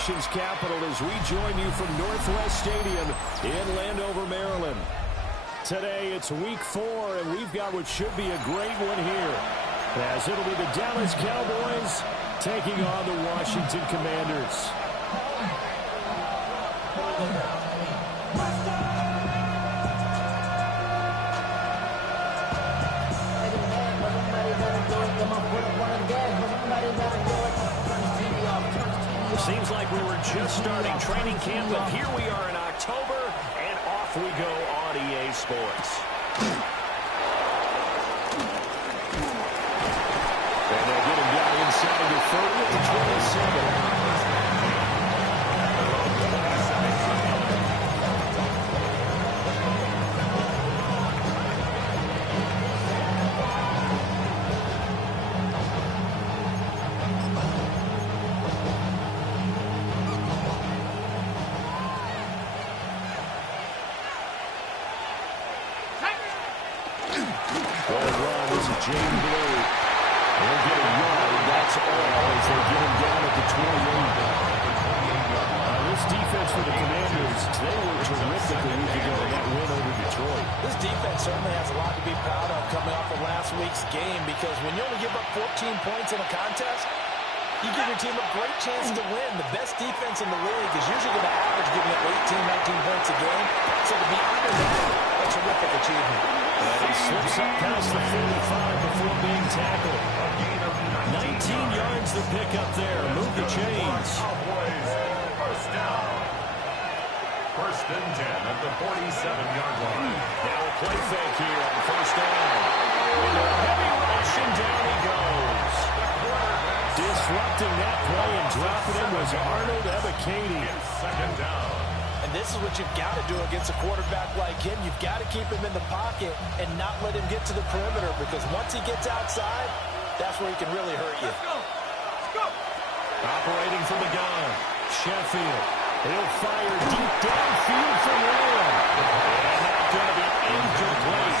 nation's capital as we join you from Northwest Stadium in Landover, Maryland. Today, it's week 4, and we've got what should be a great one here, as it'll be the Dallas Cowboys taking on the Washington Commanders. Seems like we were just starting training camp, but here we are in October, and off we go on EA Sports. And they'll get him down inside the 30 at the 27. Points in a contest, you give your team a great chance to win. The best defense in the league is usually going to average giving up 18, 19 points a game. So to be under that, a terrific achievement. And he slips up past the 45 before being tackled. 19 yards to pick up there. Move the chains. First down. First and 10 at the 47-yard line. Now a play fake here on first down. With a heavy rush, and down he goes. Disrupting that play and dropping him was Arnold Ebiketie. Second down. And this is what you've got to do against a quarterback like him. You've got to keep him in the pocket and not let him get to the perimeter, because once he gets outside, that's where he can really hurt you. Let's go. Operating from the gun, Sheffield. He'll fire deep downfield from Lamb. And that's going to be incomplete.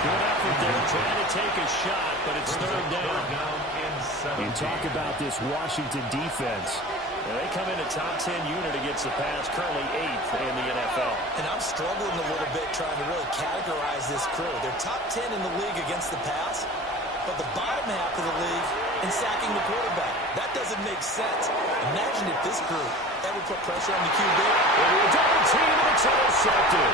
Good effort there, trying to take a shot, but it's third down. You talk about this Washington defense. They come in a top 10 unit against the pass, currently 8th in the NFL. And I'm struggling a little bit trying to really categorize this crew. They're top 10 in the league against the pass, but the bottom half of the league in sacking the quarterback. That doesn't make sense. Imagine if this group ever put pressure on the QB. It'll be a double team, and it's intercepted.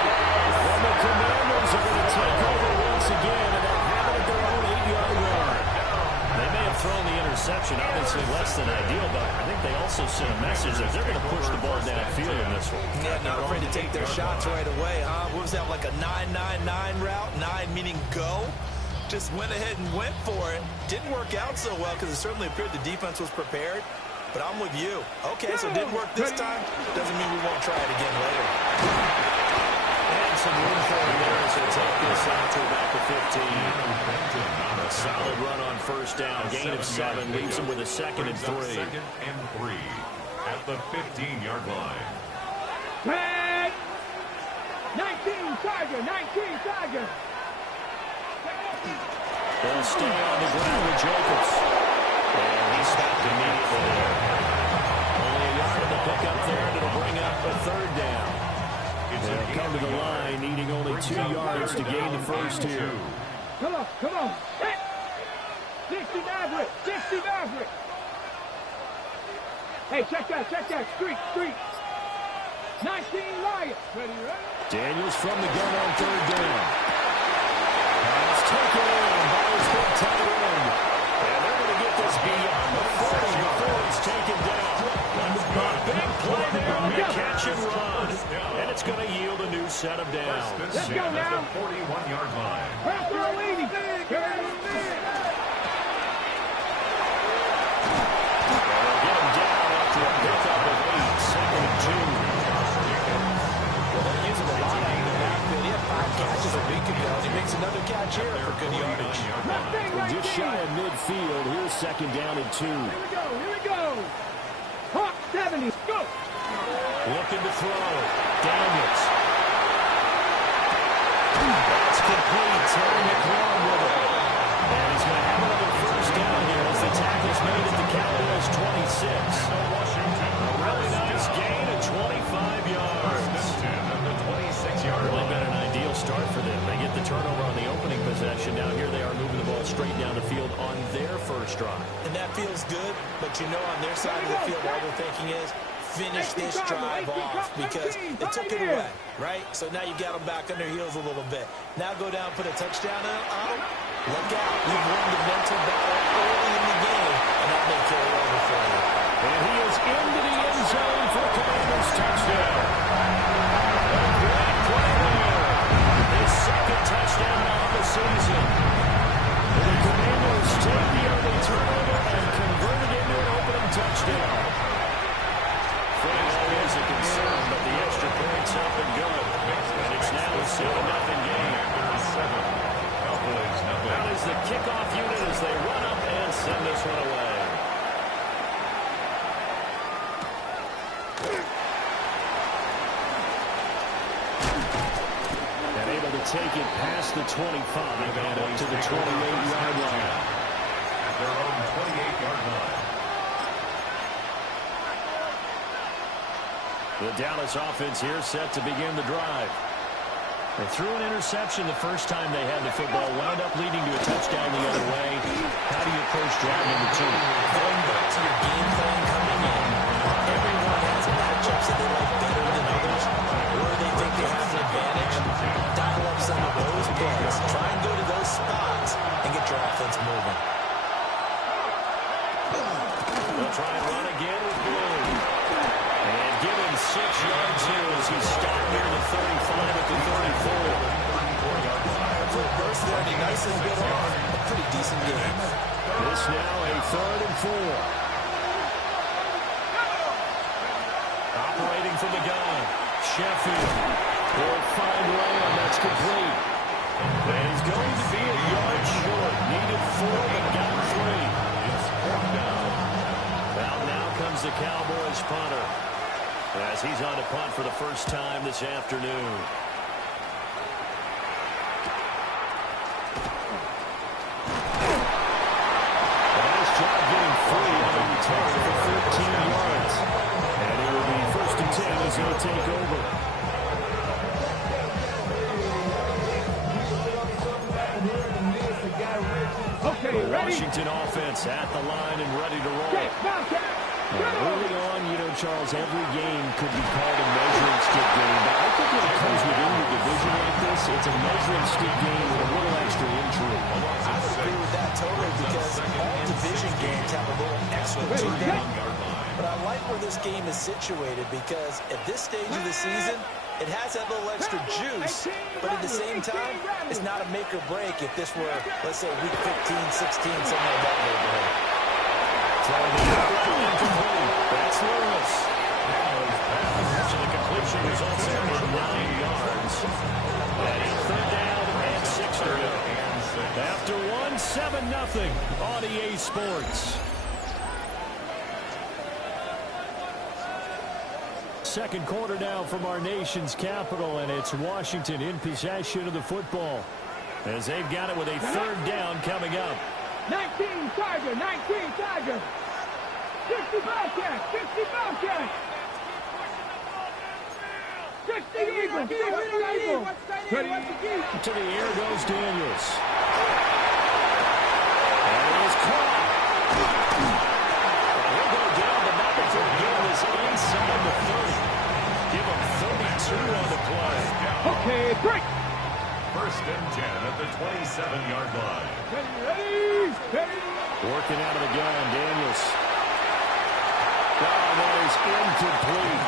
And the Commanders are going to take over once again, and they'll have it at their own 8-yard line. They may have thrown the interception, obviously less than ideal, but I think they also sent a message that they're going to push the ball downfield in this one. Yeah, not afraid to take their shots right away, huh? What was that, like a 9-9-9 route? 9 meaning go? Just went ahead and went for it. Didn't work out so well because it certainly appeared the defense was prepared. But I'm with you. Okay, so it didn't work this time. Doesn't mean we won't try it again later. And some room for him there as they take this out to about the 15. A solid run on first down. Gain of 7 leaves him with a second and 3. Second and 3 at the 15-yard line. Tag! 19 Tiger, 19 Tiger. They'll stay on the ground with Jacobs. And he stopped immediately there. Only a yard in the pickup there, and it'll bring up a third down. They'll come to the line, needing only 2 yards to gain the first here. Come on, come on. 60 Maverick, 60 Maverick. Hey, check that. Street. 19 Lions. Ready? Daniels from the gun on third down. Pass taken in by his big tight end. And they're going to get this beyond the 40 before it's taken down. Big play there on the catch and run. And it's going to yield a new set of downs. Let's go now. 41-yard line. Press throw easy. They'll get him down after a pickup of 8, second and 2. Well, they're using a lot out of the backfield. He had 5 catches a week ago, and he makes another catch here for good yardage. From just shy of midfield, here's second down and 2. Here we go. Hawk 70, go. Looking to throw. Daniels. That's complete. Terry McLaurin with it. And he's going to have another first down here as the tackle's made at the Cowboys 26. first drive. And that feels good, but you know on their side of the field, all they're thinking is, finish this drive off because they took it away, right? So now you got them back on their heels a little bit. Now go down, put a touchdown on them. Look out. You've won the mental battle early in the game, and that may carry over for you. And he is into the end zone for a Commanders touchdown. A great play there. His second touchdown of the season. The Commanders take the early turnover and convert it into an opening touchdown. Football is a concern, but the extra points up and good. And it's now a 7-0 game. That is the kickoff unit as they run up and send this one away. And able to take it past the 25 and up to the 28-yard line. At their own 28-yard line. The Dallas offense here set to begin the drive. They threw an interception the first time they had the football, wound up leading to a touchdown the other way. How do you approach drive number 2? Going back to your game plan coming in, everyone has matchups that they like better than others, or they think they have an advantage. Dial up some of those plays. Try and go to those spots and get your offense moving. They'll try and run again with Blue. And give him 6 yards here as he's stopped near the 35 at the 34. For a burst there, and he nicely bit off a pretty decent game. This now a 3rd and 4. Operating from the gun. Sheffield will find Lamb. That's complete. And he's going to be a yard short. Needed 4, but got 3. Well, now comes the Cowboys punter, as he's on to punt for the first time this afternoon. Nice job getting free on the return for 14 yards. And it will be 1st and 10 as he'll take over. Okay, The ready? Washington offense at the line and ready to roll. Early on, you know, Charles, every game could be called a measuring stick game, but I think when it comes within your division like this, it's a measuring stick game with a little extra intrigue. I would agree with that totally because all division games have a little extra to them. But I like where this game is situated because at this stage of the season, it has that little extra juice, but at the same time, it's not a make or break if this were, let's say, week 15, 16, something like that neighborhood. That's Lewis. So the completion results in 9 yards. And 3rd down and 6 to go. After 1, 7-0 on EA Sports. Second quarter now from our nation's capital, and it's Washington in possession of the football as they've got it with a 3rd down coming up. 19 Tiger, 19 Tiger. 60 Bobcat, 60 Bobcat. 60 Eagle, 60 Eagle. To the air goes Daniels. And it is caught. He'll go down, but not before getting this inside the 30. Give him 32 on the play. Okay, break. 1st and 10 at the 27-yard line. Ready, ready. Working out of the gun, Daniels. Oh, that is incomplete.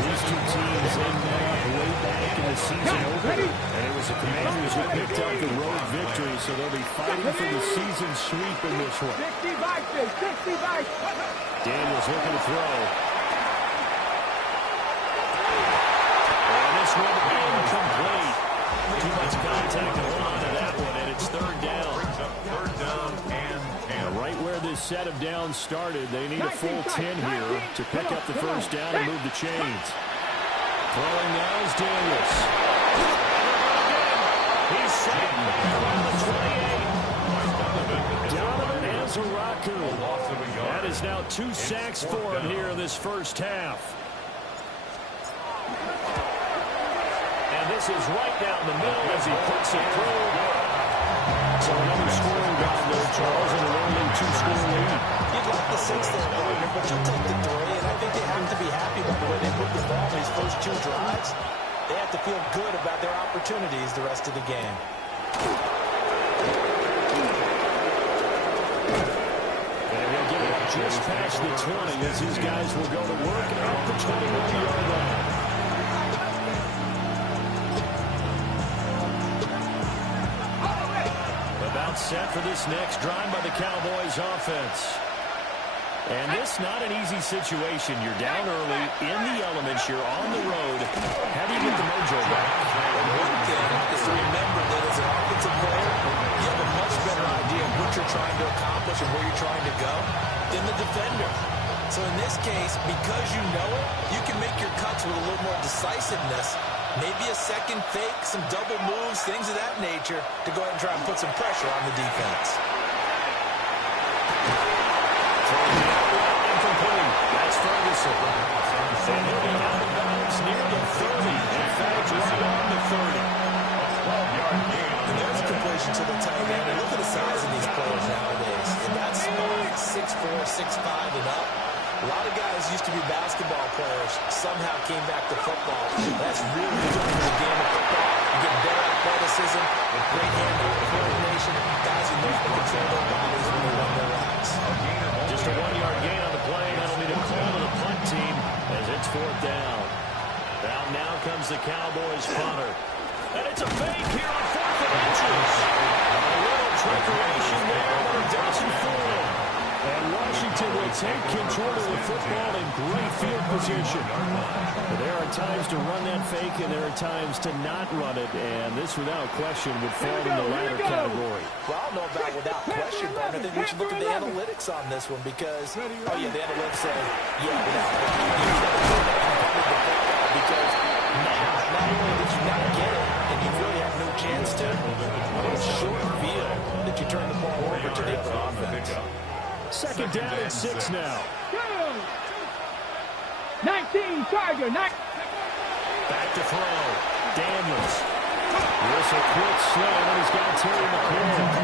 These two teams, they met up way back in the season opener. And it was the Commanders who picked up the road victory, so they'll be fighting for the season sweep in this one. 60 Vikings, 60 Vikings. Daniels looking to throw. And this one incomplete. Too much contact to hold on to that one, and it's 3rd down. Brings up 3rd down and 10. Right where this set of downs started, they need a full 10 here to pick up the 1st down and move the chains. Throwing now is Daniels. He's sacked around the 28. Donovan Azaraku. That is now 2 sacks for him here in this first half. And this is right down the middle as he puts it through. So another scoring drive there, Charles, and an early two-score lead. You'd like the 6 there, partner, but you'll take the 3, and I think they have to be happy about the way they moved the ball in these first 2 drives. They have to feel good about their opportunities the rest of the game. And he'll get it up just past the 20 as these guys will go to work at the 21-yard line. About set for this next drive by the Cowboys offense. And this not an easy situation. You're down early, in the elements, you're on the road. How do you get the mojo back? One thing is to remember that as an offensive player, you have a much better idea of what you're trying to accomplish and where you're trying to go than the defender. So in this case, because you know it, you can make your cuts with a little more decisiveness. Maybe a second fake, some double moves, things of that nature to go ahead and try and put some pressure on the defense. That's Ferguson. And he'll be out of bounds near the 30. In fact, right on the 30. And there's a completion to the tight end. And look at the size of these players nowadays. In that spot, 6'4", 6'5", and up. A lot of guys used to be basketball players, somehow came back to football. That's really good for the game of football. You get better athleticism, great hand-eye coordination, guys who know how to control their bodies when they run their routes. Just a 1-yard gain on the play. That'll be the call of the punt team as it's 4th down. Now comes the Cowboys punter. And it's a fake here on 4th and inches. A little trickeration there, but it doesn't fool. And Washington will take control of the football in great field position. But there are times to run that fake, and there are times to not run it. And this, without question, would fall in the latter category. Well, I don't know about without question, but I think we should look at the analytics on this one because, the analytics say, without question, because now, not only did you not get it, and you really have no chance to, it's short field that you turn the ball over to the other offense. 2nd down and 6 now. 19, Tiger, 9. Back to throw. Daniels. Here's a quick slant, and he's got Terry McLaurin.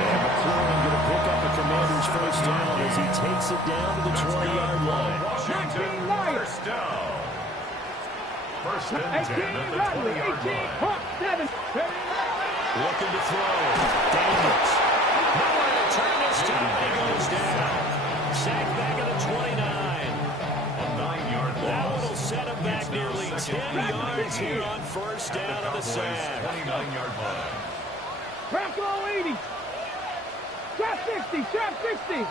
And McLaurin going to pick up the Commanders' 1st down as he takes it down to the 20-yard line. 19, Lions. First and 10 at the 20-yard line. 7. Looking to throw. Daniels. Nowhere to turn this time. He goes down. Sacked back at the 29. A 9-yard That loss. one will set him back nearly 10 yards here on 1st down of the sack. 29-yard line. Bronco 80. Shot 60, shot 60.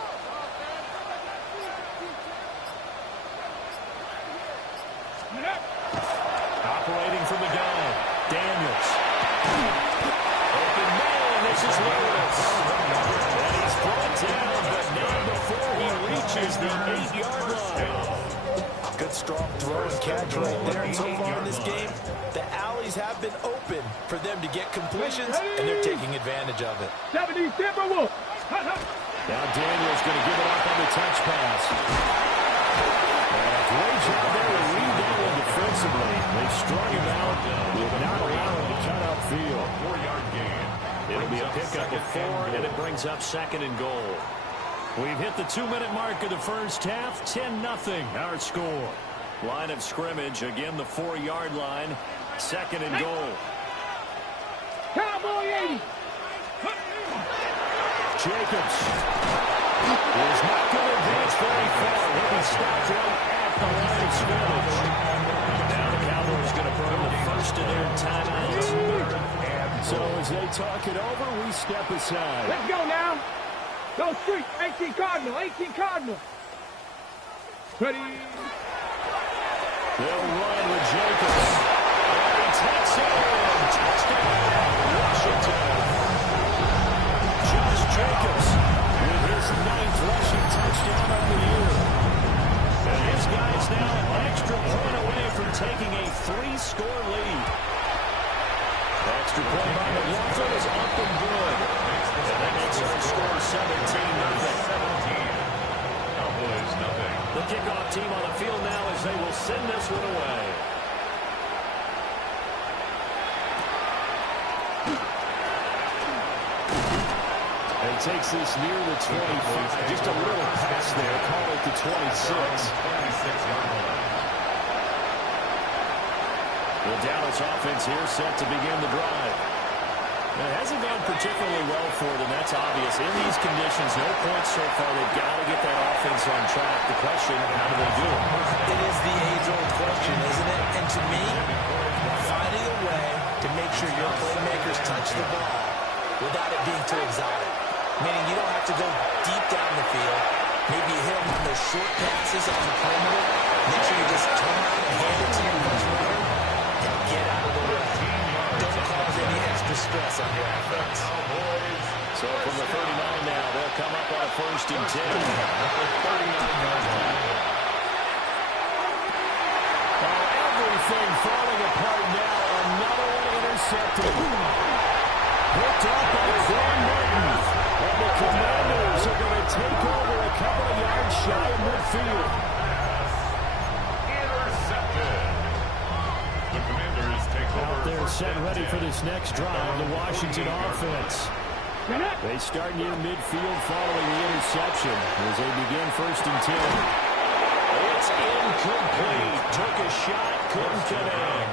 Operating from the gun. Daniels. Open man. This is Lewis. And he's brought down, but not before he reaches the 8-yard line. Good strong throw and catch right there. And so far in this game, the alleys have been open for them to get completions, and they're taking advantage of it. 70 Timberwolves. Now Daniels going to give it up on the touch pass. And a great job there to read that one defensively. They strung him out, did not allow him to cut upfield. 4-yard gain. It'll be a pickup of 4, and it brings up 2nd and goal. We've hit the 2-minute mark of the first half. 10-0 our score. Line of scrimmage, again the 4-yard line. 2nd and goal. Cowboy 80. Jacobs is not going to advance very far. He'll be stopped right at the line of scrimmage. Now the Cowboys going to burn the first of their timeouts. So as they talk it over, we step aside. Let's go now. Go street. 18 Cardinal. 18 Cardinal. Ready. They'll run with Jacobs. And he takes it in. Touchdown, Washington. Josh Jacobs with his 9th rushing touchdown of the year. And his guys now an extra point away from taking a 3-score lead. Extra point by McLaughlin is up and good. And that makes our score 17-0. Cowboys nothing. The kickoff team on the field now as they will send this one away. takes this near the 25. Just a little pass there. Call it the 26. The Dallas offense here set to begin the drive. It hasn't gone particularly well for them, that's obvious. In these conditions, no points so far. They've got to get that offense on track. The question, how do they do it? It is the age-old question, isn't it? And to me, finding a way to make sure your playmakers touch the ball without it being too exotic. Meaning you don't have to go deep down the field. Maybe hit them on those short passes on the perimeter. Make sure you just turn around and hand it to your best runner and get out of the way. Don't cause any extra stress on your offense. So from the 39 now, they'll come up on a 1st and 10. Everything falling apart now. Another one intercepted. Picked up by John Martin. And the Commanders are going to take over a couple of yards shy of midfield. Intercepted. The Commanders take over. Out there set ready for this next drive, the Washington offense. They start near midfield following the interception as they begin 1st and 10. It's incomplete. Took a shot, couldn't connect.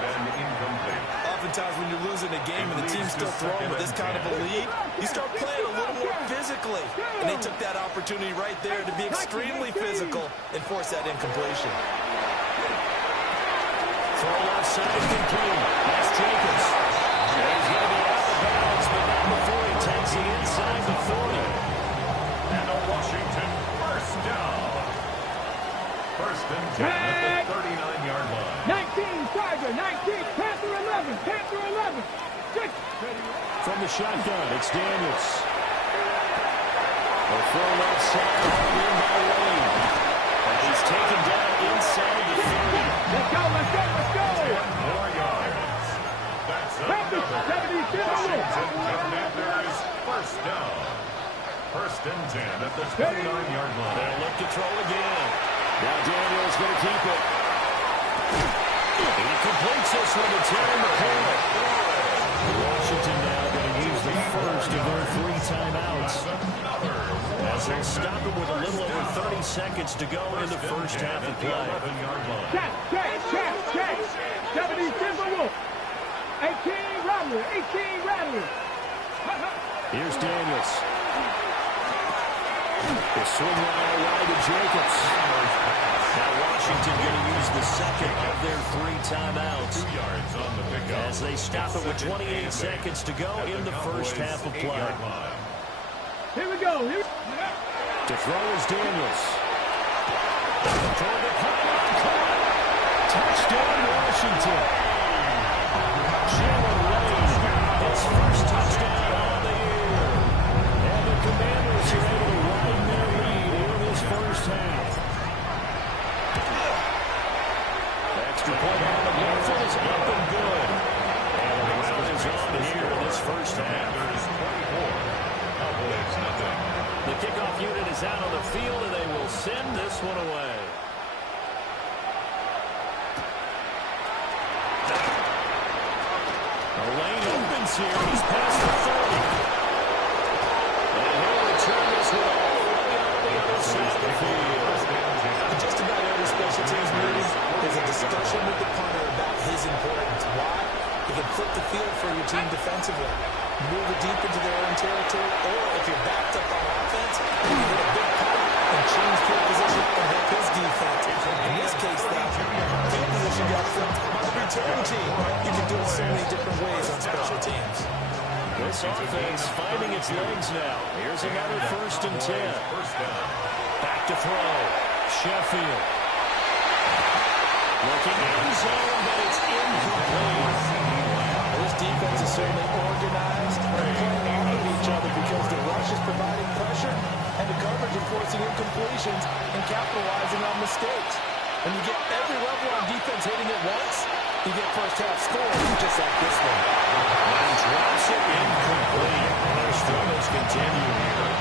Oftentimes when you're losing a game and the team's still throwing with this kind of a lead, you start playing a little more physically. And they took that opportunity right there to be extremely physical and force that incompletion. Throw left side, complete. That's Jacobs. He's going to be out of bounds, but not before he takes the inside the 40. And a Washington 1st down. 1st and 10 at the 39-yard line. 19, Tiger, 19, Panther 11, Panther 11. From the shotgun, it's Daniels. A throw left side, hauled in by Lane. And he's taken down inside the 30. Let's go, let's go, let's go. 10 more yards. That's Panther, another 77. Washington Commanders 1st down. 1st and 10 at the 29-yard line. They'll look to throw again. Now Daniels going to keep it. He completes this one to Terry McCall. Washington now going to use the first of their 3 timeouts. As they'll stop it with a little over 30 seconds to go in the first half of play. Check, check, check, check. 70 Timberwolf. 18 Rattler, 18 Rattler. Here's Daniels. The swing line wide to Jacobs. Now Washington going to use the second of their 3 timeouts. 2 yards on the pickup. As they stop it with 28 seconds to go in the first half of play. Here we go. To throw is Daniels. Toward the pylon. Touchdown Washington. Jalen Lane, his first touchdown of the year. And the Commanders are able to widen their lead in this first half. Extra point on the method is up and good. And the round is on here in this first half. Commanders 24. Cowboys nothing. The kickoff unit is out on the field, and they will send this one away. Lane opens here. He's past the 30. And he'll return this one all the way on the other side of the field. Just about every special teams meeting, there's a discussion with the punter about his importance. Why? He can flip the field for your team defensively, move it deep into their own territory, or if you're backed up on offense, you can hit a big punt and change field position and help his defense. In this case, though, field position got flipped by the return team. You can do it so many different ways on special teams. This offense finding its legs now. Here's another 1st and 10. Back to throw. Sheffield. Looking end zone, but it's incomplete. This defense is certainly organized and playing off of each other because the rush is providing pressure and the coverage is forcing incompletions and capitalizing on mistakes. When you get every level on defense hitting at once, you get first half scores just like this one. And drops it incomplete. Their struggles continue here.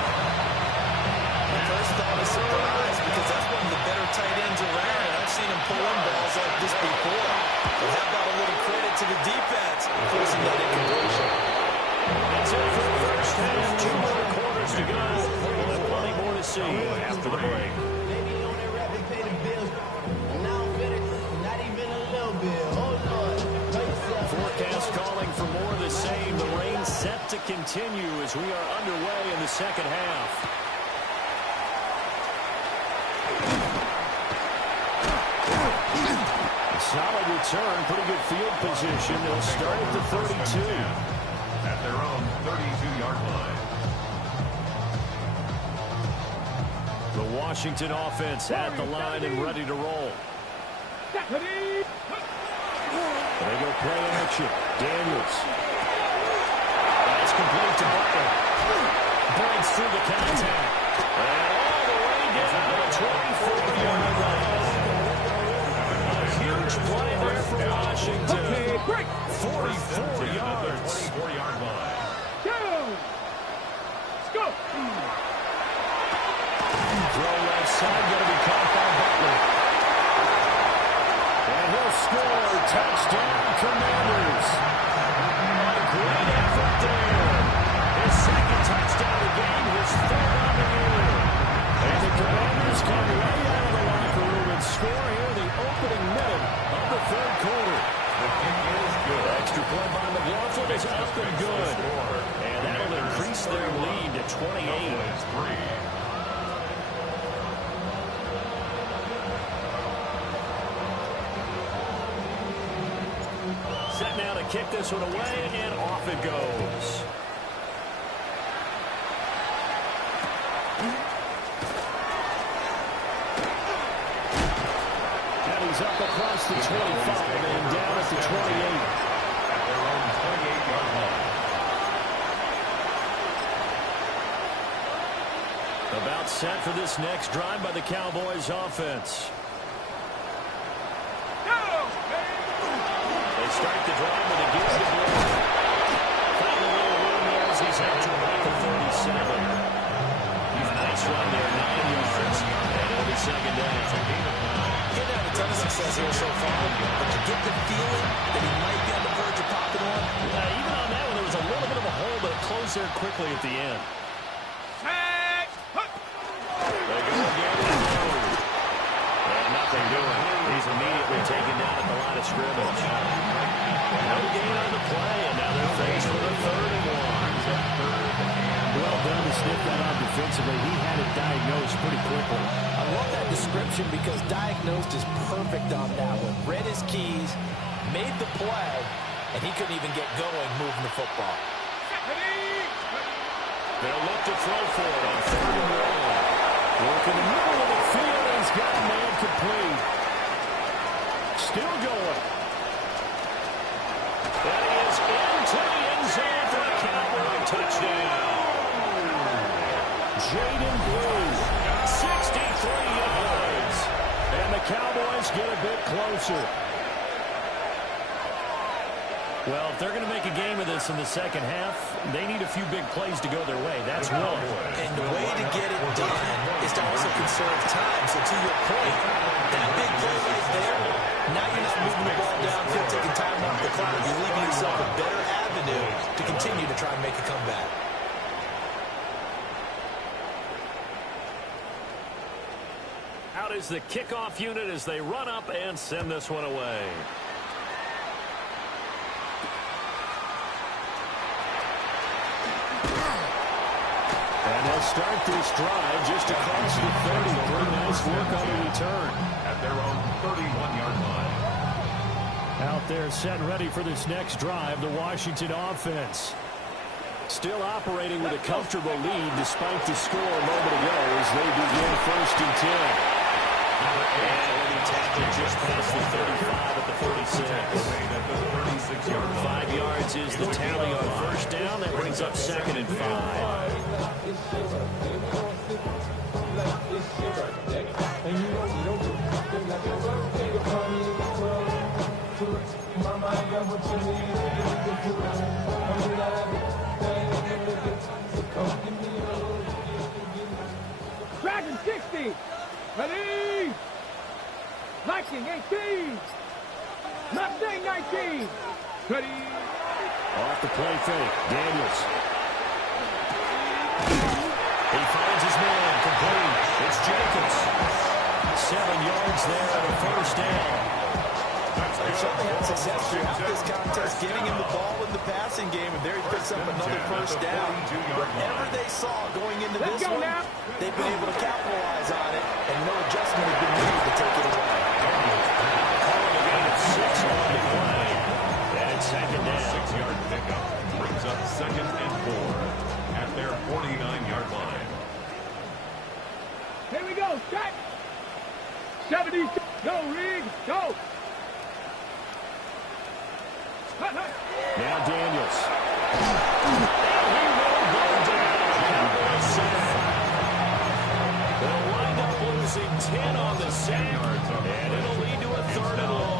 My first thought is surprise because that's one of the better tight ends around, and I've seen him pull in balls like this before. But how about a little credit to the defense forcing that incompletion? That's it for the first half. 2 more quarters to go. continue as we are underway in the second half. Solid return, pretty good field position. They'll start at the 32. At their own 32-yard line. The Washington offense at the line and ready to roll. They go play action. Daniels. That's complete to Butler. Breaks through the contact. And all the way down to the 24-yard line. A huge play there for Washington. 44 yards. 24-yard line. Let's go. Throw left side, going to be caught by Butler. And he'll score. Touchdown, Commanders. A great effort there. His second touchdown of the game, his third on the year. And the Commanders come right out of the locker room and score here in the opening minute of the third quarter. The kick is good. Extra point by McLaughlin is up and good. And that'll increase their lead to 28. Set now to kick this one away, and off it goes. And he's up across the 25 and down at the 28. At their own 28-yard line. About set for this next drive by the Cowboys offense. They start the drive with a gives the ball. Finding a little room there as he's out to about the 37. Nice run there, 9 yards. And it'll be second down. Getting had a ton of success here so far, but you get the feeling that he might be on the verge of popping on. Even on that one, there was a little bit of a hole, but it closed there quickly at the end. They go again. And nothing doing. He's immediately taken down at the line of scrimmage. No gain on the play, and now they're faced with a 3rd and 1. Well done to sniff that out defensively. He had it diagnosed pretty quickly. I love that description because diagnosed is perfect on that one. Read his keys, made the play, and he couldn't even get going moving the football. They'll look to throw for it on 3rd and 1. Work in the middle of the field, and he's got a man complete. Still going. And he is into the end zone for a Cowboy touchdown. Jaden Blue, 63 yards. And the Cowboys get a bit closer. Well, if they're going to make a game of this in the second half, they need a few big plays to go their way. That's one. And the way to get it done is to also conserve time. So to your point, that big play right there, now you're not moving the ball downfield, taking time off the clock. You're leaving yourself a better avenue to continue to try and make a comeback. Out is the kickoff unit as they run up and send this one away. And they'll start this drive just across the 30. Pretty nice work on the return. At their own 31-yard line. Out there set ready for this next drive, the Washington offense. Still operating with a comfortable lead despite the score a moment ago as they begin 1st and 10. And tackled just past the 35 at the 46. 5 yards is the tally on 1st down. That brings up 2nd and 5. Dragon 60. Ready. Lightning 18. Mustang 19. Ready. Off the play fake. Daniels. He finds his man. Complete. It's Jacobs. 7 yards there on a 1st down. They certainly had success throughout this contest, getting him the ball in the passing game, and there he picks up another first down. Whatever they saw going into this one, they've been able to capitalize on it, and no adjustment has been made to take it away. Calling a gain of 6 on the play. And it's second down. 6-yard pickup brings up 2nd and 4 at their 49-yard line. Here we go, set. 70, go, Reed, go. Now Daniels. He will go down. Cowboys sack. They'll wind up losing 10 on the sack, and it'll lead to a 3rd and long.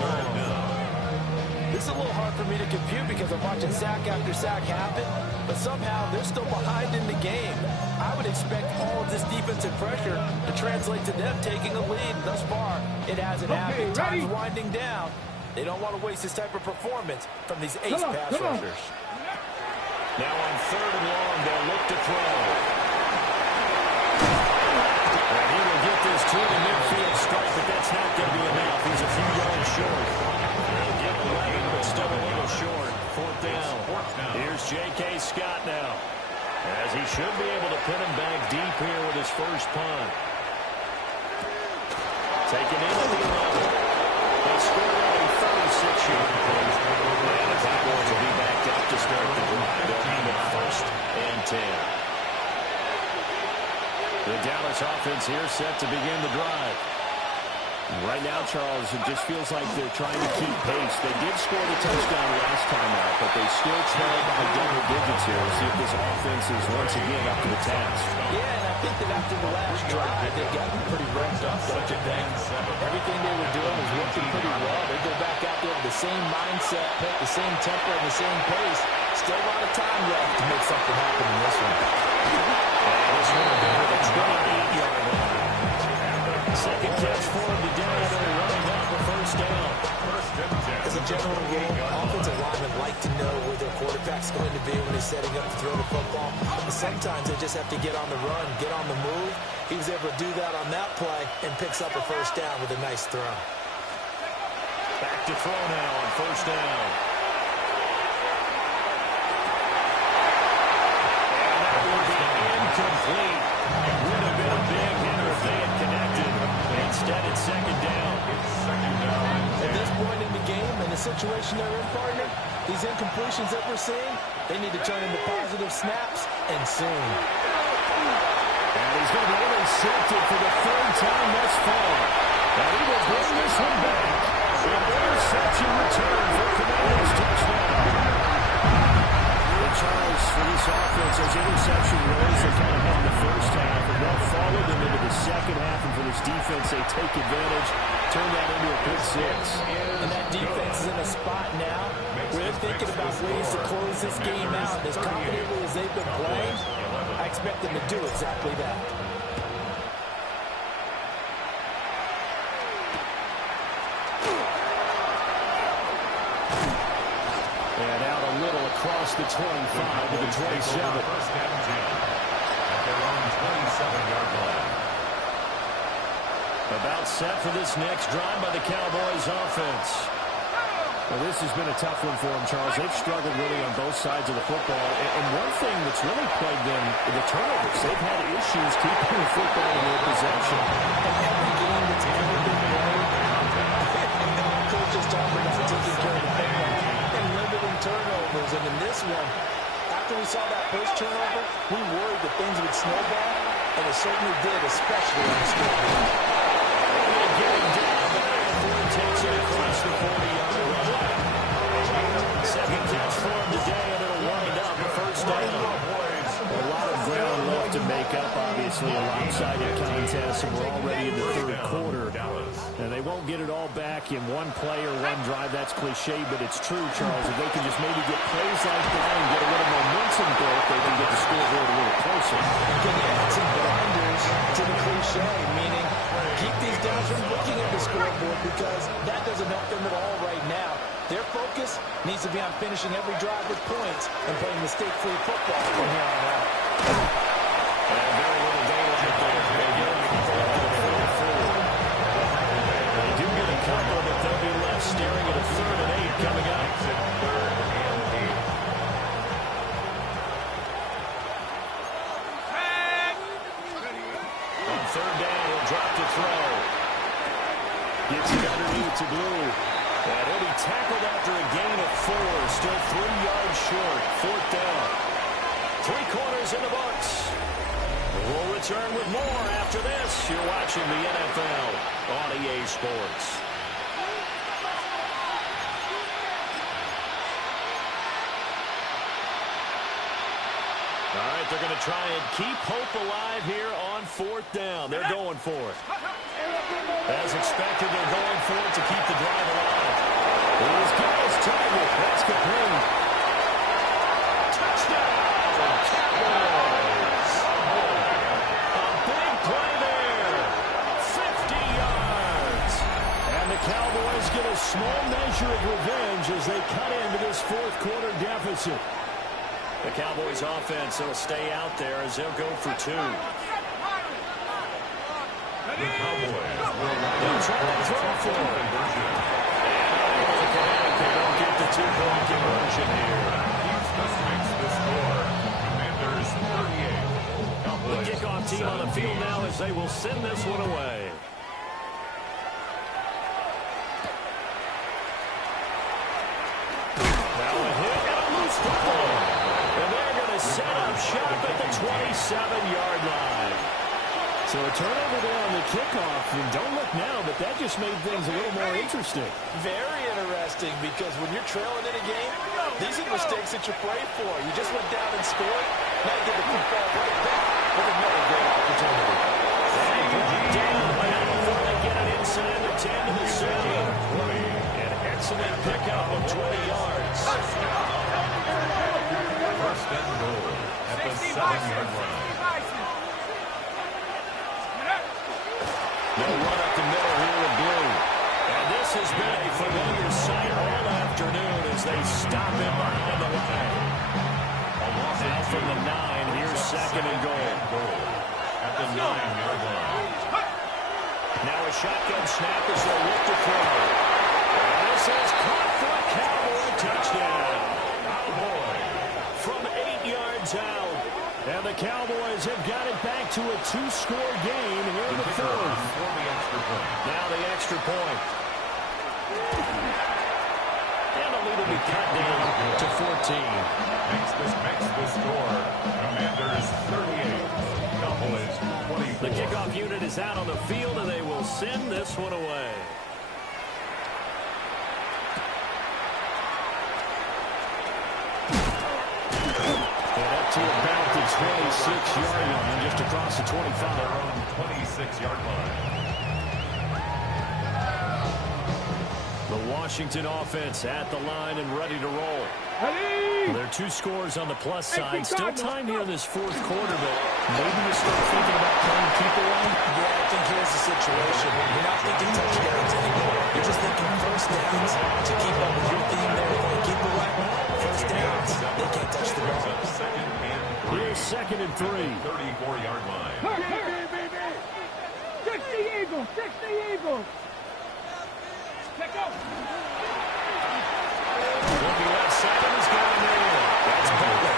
This is a little hard for me to compute because I'm watching sack after sack happen, but somehow they're still behind in the game. I would expect all of this defensive pressure to translate to them taking a lead. Thus far, it hasn't happened. Time's winding down. They don't want to waste this type of performance from these ace pass rushers. Now on 3rd and long, they'll look to throw. And he will get this to the midfield strike, but that's not going to be enough. He's a few yards short. He'll get 11, but still a little short. 4th down. Here's J.K. Scott now, as he should be able to pin him back deep here with his first punt. Taken into the 11. They scored on a 36-yard punt. And the Cowboys will be backed up to start the drive. They'll be at 1st and 10. The Dallas offense here set to begin the drive. Right now, Charles, it just feels like they're trying to keep pace. They did score the touchdown last time out, but they still trail by double digits here. We'll see if this offense is once again up to the task. Yeah, and I think that after the last drive, they've gotten pretty revved up, don't you think? Everything they were doing was working pretty well. They go back out there with the same mindset, the same tempo, and the same pace. Still a lot of time left to make something happen in this one. And this one will go to the 28-yard line. Second catch for him today, and they'll run up a 1st down. As a general rule, offensive linemen like to know where their quarterback's going to be when he's setting up to throw the football. But sometimes they just have to get on the run, get on the move. He was able to do that on that play and picks up a 1st down with a nice throw. Back to throw now on 1st down. And that will be incomplete. It would have been a big hit if they had connected. Instead, it's 2nd down. At this point in the game, in the situation they're in, partner, these incompletions that we're seeing, they need to turn into positive snaps, and soon. And he's going to be intercepted for the 3rd time thus far. And he will bring this one back. An interception return for Commander's touchdown. Charles, for this offense, those interception roles have kind of been the first half, and they'll follow them into the second half, and for this defense, they take advantage, turn that into a pick 6. And that defense is in a spot now where they're thinking about ways to close this game out. As confidently as they've been playing, I expect them to do exactly that. And out a little across the 25 to the 27. 1st and 10 at their own 27-yard line. About set for this next drive by the Cowboys offense. Well, this has been a tough one for them, Charles. They've struggled really on both sides of the football. And one thing that's really plagued them, the turnovers. They've had issues keeping the football in their possession. And every game that's ever been played, Coach is talking about taking care of the football and limiting turnovers. And in this one, after we saw that first turnover, we worried that things would snowball, and it certainly did, especially on the scoreboard. Getting down, but Ford takes it across the 40-yard line. Second catch for him today, and it'll wind up a 1st down. A lot of ground left to make up, obviously, a lopsided contest, and we're already in the 3rd quarter. And they won't get it all back in one play or one drive. That's cliche, but it's true, Charles. If they can just maybe get plays like that and get a little momentum built, they can get the scoreboard a little closer. Can you add some blinders to the cliche, meaning keep these guys from looking at the scoreboard, because that doesn't help them at all right now. Their focus needs to be on finishing every drive with points and playing mistake-free football from here on out. And very little daylight there. They get it from 4-4. They do get a couple, but they'll be left staring at Gets it underneath to Blue. And he'll be tackled after a gain of 4. Still 3 yards short. 4th down. 3 quarters in the books. We'll return with more after this. You're watching the NFL on EA Sports. All right, they're going to try and keep hope alive here on 4th down. They're going for it. As expected, they're going for it to keep the drive alive. Here's Guy's target. That's complete. Touchdown, Cowboys. A big play there. 50 yards. And the Cowboys get a small measure of revenge as they cut into this 4th quarter deficit. The Cowboys offense will stay out there as they'll go for 2. The Cowboys will They'll try to throw for it. They don't get the 2-point conversion here. Houston makes the score. Commanders 38. Cowboys The kickoff team on the field now as they will send this one away. Now a hit and a loose football. And they're going to set up shop at the 27-yard line. So a turnover there on the kickoff. And don't look now, but that just made things a little more interesting. Very interesting, because when you're trailing in a game, these are the mistakes that you pray for. You just went down and scored. Now you get the football right back with another great opportunity. And brought down before they get it inside the 10 to the 7. An excellent pickup of 20 yards. First and goal at the 7-yard line. No run up the middle here with Blue. And this has been a familiar sight all afternoon as they stop him behind the line. Now from the 9, here's 2nd and goal. At the 9-yard line. Now a shotgun snap as they look to throw. And this is caught for a Cowboy touchdown. From 8 yards out. And the Cowboys have got it back to a 2-score game here in the 4th. Now the extra point. And a lead will be cut down to 14. Makes the score. Commanders 38. Cowboys 24. The kickoff unit is out on the field, and they will send this one away. To about the 26-yard line, just across the 25. Their own 26-yard line. The Washington offense at the line and ready to roll. There are 2 scores on the plus side. Still time here in this 4th quarter, but maybe you start thinking about playing keep away. Yeah, I think here's the situation. You're not thinking touchdowns anymore. You're just thinking first downs. To keep up with your theme there, playing keep away. First downs. They can't touch the ball. Here's 2nd and 3. 34-yard line. Baby! 60 Eagles! 60 Eagles! Check out! Looking left side, he's got him in. That's Butler.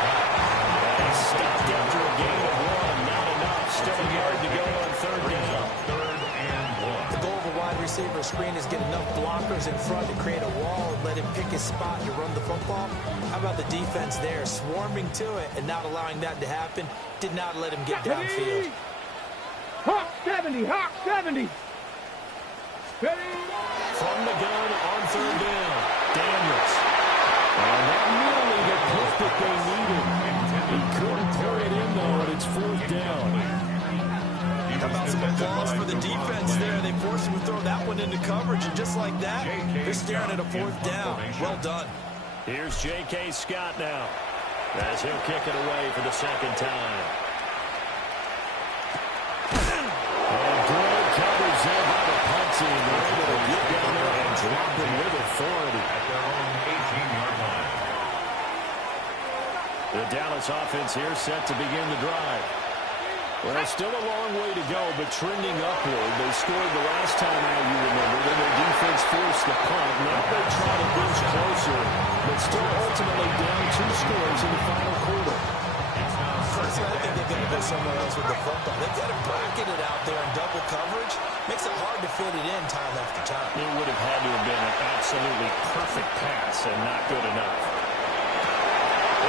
And he's stopped after a gain of 1. Not enough. Still a yard to go on 3rd down. 3rd and 1. The goal of a wide receiver screen is get enough blockers in front to create a wall and let him pick his spot to run the football. How about the defense there, swarming to it and not allowing that to happen? Did not let him get downfield. Hawk 70! Hawk 70! Ready? From the gun on 3rd down. Daniels. And that nearly the push that they needed. He couldn't pour it in, though, and it's 4th down. How about some applause for the defense there? They forced him to throw that one into coverage, and just like that, they're staring at a 4th down. Well done. Here's J.K. Scott now, as he'll kick it away for the 2nd time. And good coverage there by the punt team. They're able to get down there and drop him with authority. At their own 18-yard line. The Dallas offense here set to begin the drive. Well, still a long way to go, but trending upward. They scored the last time out, you remember. Then their defense forced the punt. Now they try to inch closer, but still ultimately down 2 scores in the final quarter. Personally, I think they've going to go somewhere else with the football. They've got it bracketed out there in double coverage. Makes it hard to fit it in time after time. It would have had to have been an absolutely perfect pass and not good enough.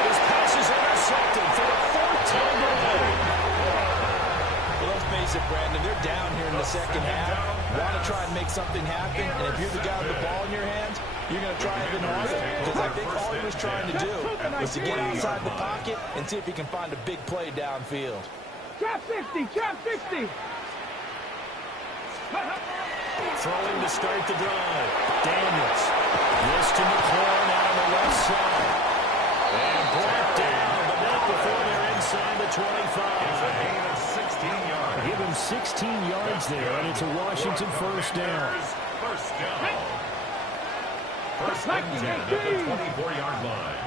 His pass is intercepted for the fourth time today. Well, let's face it, Brandon, they're down here in the second half. Want to try and make something happen, and if you're the guy with the ball in your hands, you're going to try even harder. Because I think all he was trying to do was to get inside the pocket and see if he can find a big play downfield. Trap 50, trap 50. Throwing to start the drive. Daniels. This to McLaurin out on the left side. And brought down, but not before they're inside the 25. It's a gain of 16 yards. Give him 16 yards there, and it's a Washington first down. First down. First and 10 at the 24-yard line.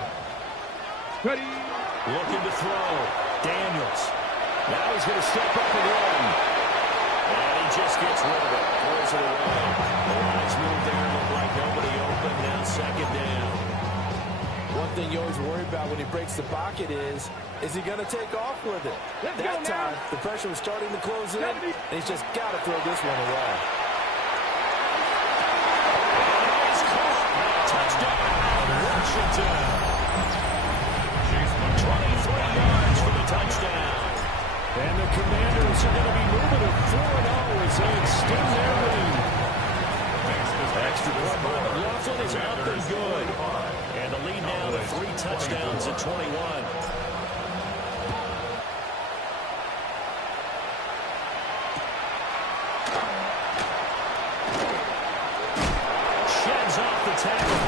Ready. Looking to throw. Daniels. Now he's going to step up and run. And he just gets rid of it. Throws it away. The lines move there. Look like nobody open. Now second down. One thing you always worry about when he breaks the pocket is he going to take off with it? That time, the pressure was starting to close in, and he's just got to throw this one away. Touchdown, Washington. 23 yards for the touchdown. And the Commanders are going to be moving to 4-0 as they extend their lead. Extra point by McLaughlin is up and good. And the lead now to 3 touchdowns at 21. Sheds off the tackle.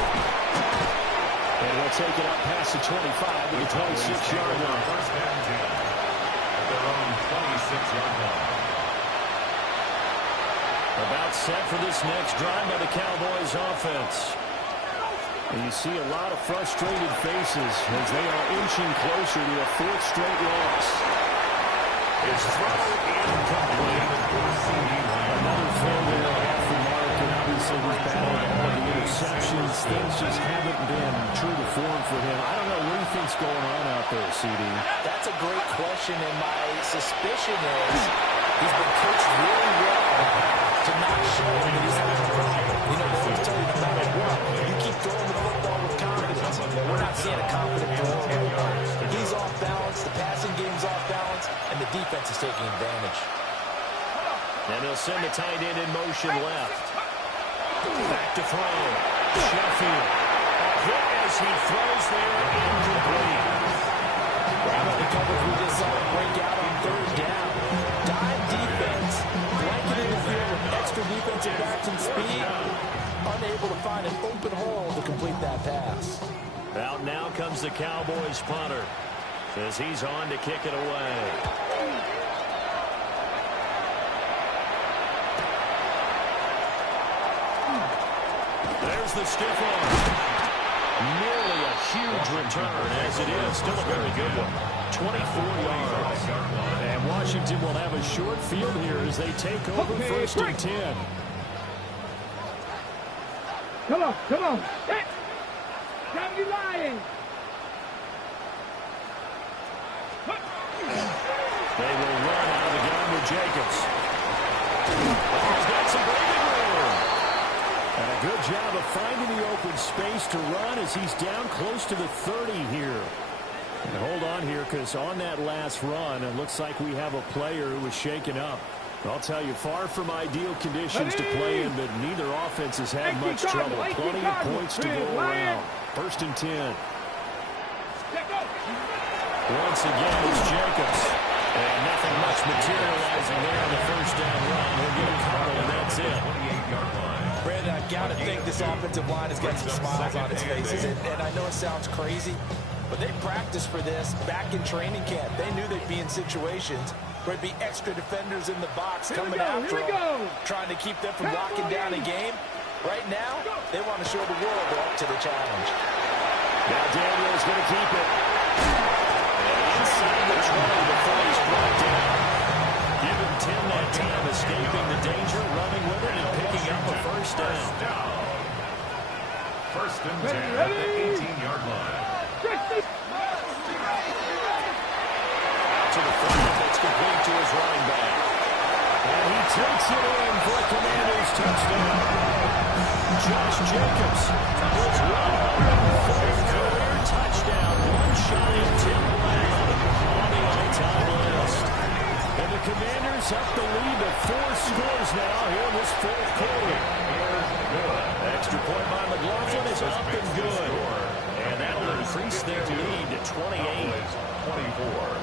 And we'll take it up past the 25 to the 26-yard line. First and 10 at their own 26-yard line. About set for this next drive by the Cowboys offense. And you see a lot of frustrated faces as they are inching closer to a 4th straight loss. His throw incomplete. Another failure off the mark, and obviously he's battled all of the interceptions. Things just haven't been true to form for him. I don't know what he thinks going on out there, CD. That's a great question, and my suspicion is he's been coached really well to not show that he's having a problem. You know, they always tell you no matter what, you keep throwing the football with confidence. We're not seeing a confident thrower. He's off balance, the passing game's off balance, and the defense is taking advantage. And he'll send the tight end in motion left. Back to throw. Sheffield. Hit as he throws there, incomplete. How about the coverage we just saw break out on 3rd down? Dive defense, blanketing the field with extra defensive backs and speed, unable to find an open hole to complete that pass. Out now comes the Cowboys punter as he's on to kick it away. There's the stiff arm. Nearly a huge return as it is. Still a very good one. 24 yards. And Washington will have a short field here as they take over first and 10. Come on, come on. Hey, time you lying. They will run out of the gun with Jacobs. He's got some breathing room. And a good job of finding the open space to run as he's down close to the 30 here. And hold on here, because on that last run, it looks like we have a player who was shaken up. I'll tell you, far from ideal conditions to play in, but neither offense has had much trouble. Plenty of points to go around. First and 10. Once again, it's Jacobs. And nothing much materializing there on the first down run. He'll get a couple, and that's it. 28-yard line. Brandon, I got to think this offensive line has got some smiles on its faces. And I know it sounds crazy, but they practiced for this back in training camp. They knew they'd be in situations where it'd be extra defenders in the box coming after them, trying to keep them from locking down a game. Right now, they want to show the world they're up to the challenge. Now Daniel's going to keep it. And inside the 20 before he's brought down. Give him 10 that time, escaping the danger, running with it, and picking up a first down. First and 10 at the 18-yard line. Out to the 30. It's complete to his running back. And he takes it in for a Commanders touchdown. Josh Jacobs, his 104th career touchdown. One shy of Tim Brown on the all-time list. And the Commanders up the lead to 4 scores now here in this fourth quarter. Extra point by McLaughlin is up and good. And that'll increase their lead to 28. 24.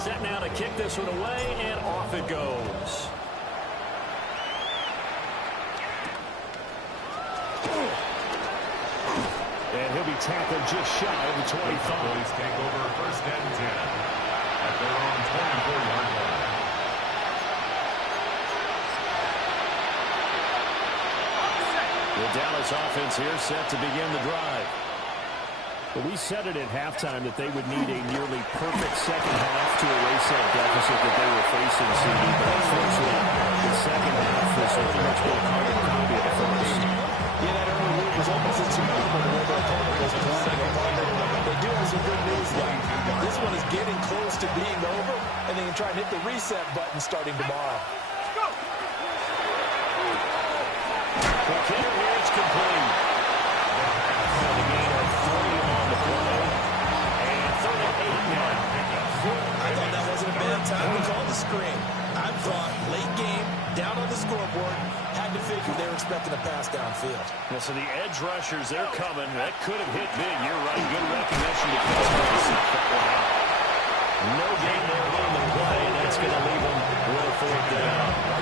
Set now to kick this one away, and off it goes. And he'll be tackled just shy of the 25. Boys take over first and 10 at their own 24-yard line. The Dallas offense here set to begin the drive. Well, we said it at halftime that they would need a nearly perfect second half to erase that deficit that they were facing, CD. But unfortunately, the second half was pretty much a carbon copy of the first. Yeah, that early lead was almost insurmountable the way their opponent was playing. They do have some good news, though. This one is getting close to being over, and they can try and hit the reset button starting tomorrow. The kick here, it's complete. The gain of 40 on the play. And 38 now. I thought that wasn't a bad time to call the screen. I thought late game, down on the scoreboard, had to figure they were expecting a pass downfield. Well, so the edge rushers, they're coming. That could have hit big. You're right. Good recognition to catch that one out. No gain there on the play, and that's going to leave them with a fourth down.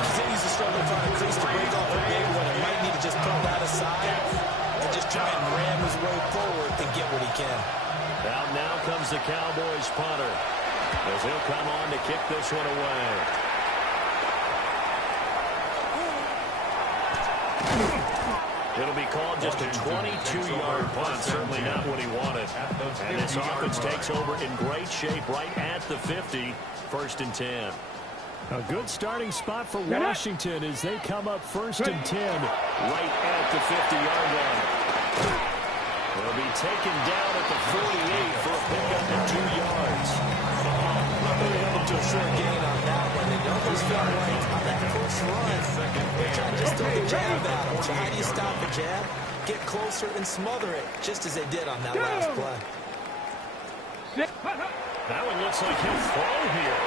Continues to struggle to find a crease to break off a big one. He might need to just put that aside and just try and ram his way forward and get what he can. Now comes the Cowboys punter, as he'll come on to kick this one away. It'll be called just a 22-yard punt. Certainly not what he wanted. And this offense takes over in great shape right at the 50. First and 10. A good starting spot for Washington as they come up first and 10 right at the 50-yard line. They'll be taken down at the 48 for a pickup of 2 yards. They held him to a short gain on that one. They almost felt like on that push run, they're trying to just throw the jab at him. So how do you stop the jab? Get closer and smother it, just as they did on that last play. That one looks like he'll throw here.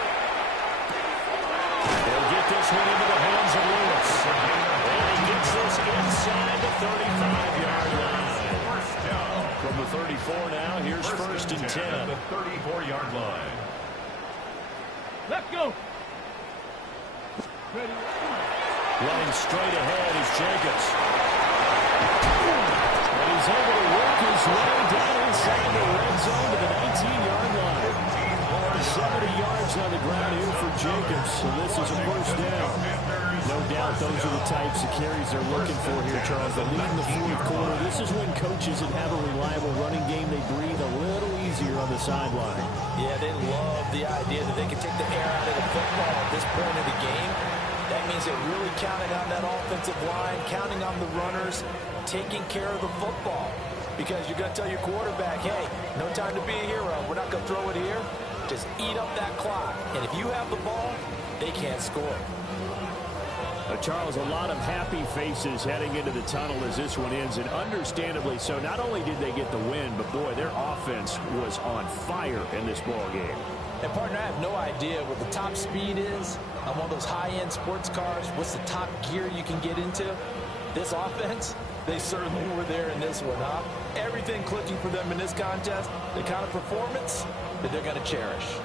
They'll get this one into the hands of Lewis. And he gets this inside the 35-yard line. From the 34 now, here's first and 10. At the 34-yard line. Let's go. Running straight ahead is Jacobs. And he's able to work his way down inside the red zone to the 19-yard line. 70 yards on the ground here for Jacobs, so this is a first down. No doubt those are the types of carries they're looking for here, Charles. But leading the fourth quarter, this is when coaches that have a reliable running game, they breathe a little easier on the sideline. Yeah, they love the idea that they can take the air out of the football at this point of the game. That means they're really counting on that offensive line, counting on the runners, taking care of the football. Because you're going to tell your quarterback, hey, no time to be a hero. We're not going to throw it here. Just eat up that clock. And if you have the ball, they can't score. Charles, a lot of happy faces heading into the tunnel as this one ends, and understandably so. Not only did they get the win, but boy, their offense was on fire in this ball game. And partner, I have no idea what the top speed is on one of those high-end sports cars. What's the top gear you can get into? This offense, they certainly were there in this one, huh? Everything clicking for them in this contest, the kind of performance that they're going to cherish.